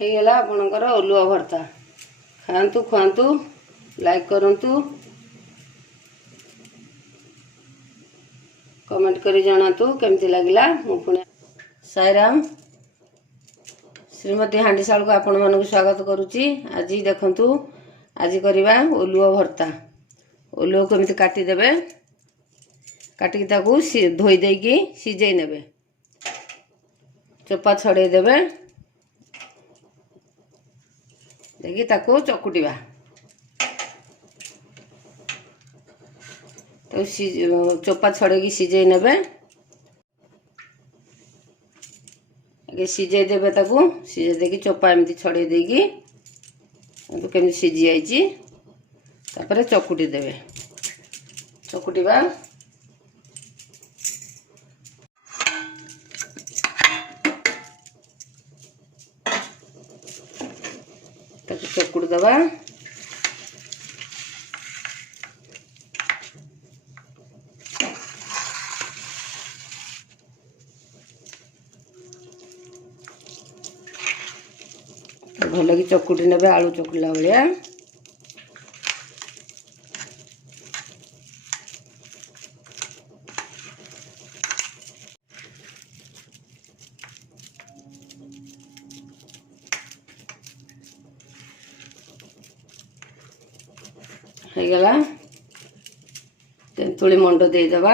ହେଇଗଲା ଆପଣଙ୍କର ଓଲୁଅ ଭର୍ତ୍ତା। ଖାଆନ୍ତୁ, ଖୁଆନ୍ତୁ, ଲାଇକ୍ କରନ୍ତୁ, कमेंट करी जनातु केमती लगिला। मु पुणी साईराम श्रीमती हांडीशाल को आपण मानक स्वागत करुच्ची। आज देखंतु आज करवा ओलुओ भर्ता। ओलुओ केमती काटिदेबे, काटिकी ताकू धोई देकी सिझेई नेबे, चोपा छड़े देबे, देखी ताकू चकुटिबा, तो चोपा छड़े सिझे नेबे, आगे सिझे देबे, ताकू सिझे देकी चोपा एमती छड़े देकी तो केमती सिझी जाइए, तापर चकुटी देबे, चकुटिबा, ताकू चकुट दबा, भल कि चकुटी ने आलू चकुला भाया। गला तेंतुली मंड देदेबा,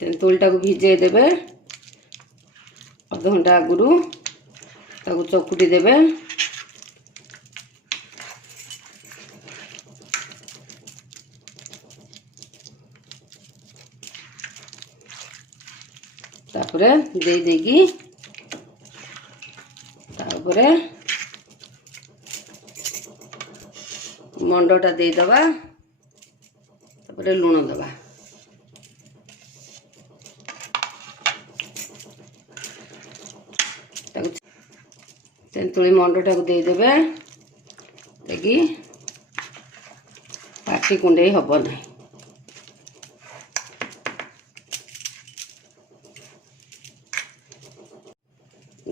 तेंतुलटा को भिजे देबे, अध घंटा आगुरु ताकू चकुटी देबे, तापरे दे देगी, तापरे मंडटा दे दबा, तापरे लूण दबा, तेंतुली मंडटा को दे देबे, देखी पाटी कुंडे हब ना।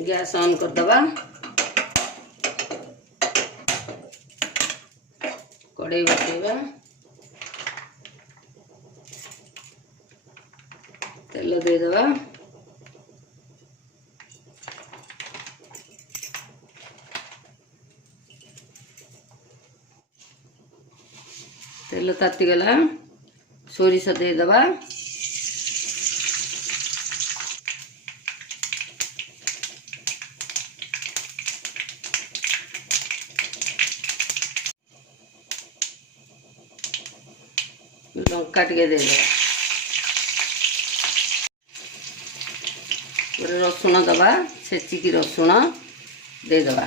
गैस ऑन कर दबा, कड़ाई बसैबा, तेल दे दबा, तेल ताती गला, सोरिष दे दबा, लंका टे दे रसुण दबा, छेचिकी रसुण दे दबा,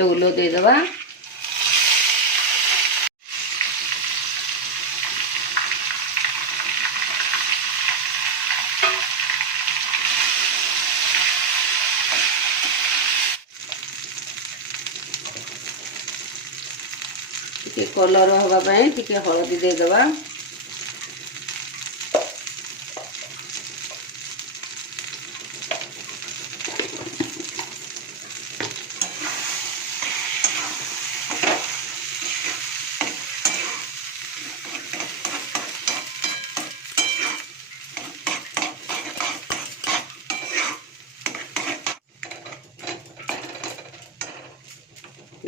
उल्लो दे दबा, कलर हवापाई टिके हलदी दे दबा,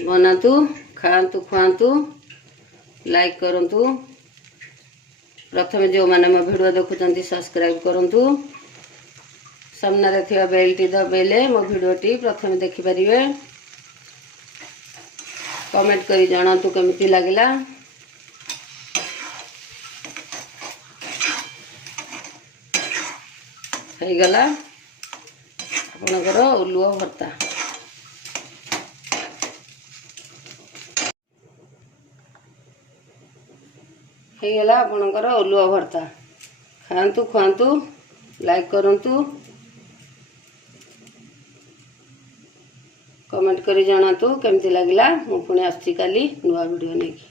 बनातु, खातु, खुआतु, लाइक करंतु। प्रथम जो माने मो वीडियो देखुचंती सब्सक्राइब करंतु, सामने रे थिया बेल टी दबेले मो वीडियो टी प्रथम देखि परिबे। कमेंट करी जणातु केमती लागिला। हे गला आपनकर ओलुओ भर्ता। ହେଇଗଲା ଆପଣଙ୍କର ଓଲୁଅ ଭର୍ତ୍ତା। ଖାଆନ୍ତୁ ଖୁଆନ୍ତୁ, ଲାଇକ୍ କରନ୍ତୁ, କମେଣ୍ଟ କରି ଜଣାନ୍ତୁ କେମିତି ଲାଗିଲା। ମୁଁ ପୁଣି ଆସୁଛି କାଲି ନୂଆ ଭିଡ଼ିଓ ନେଇକି।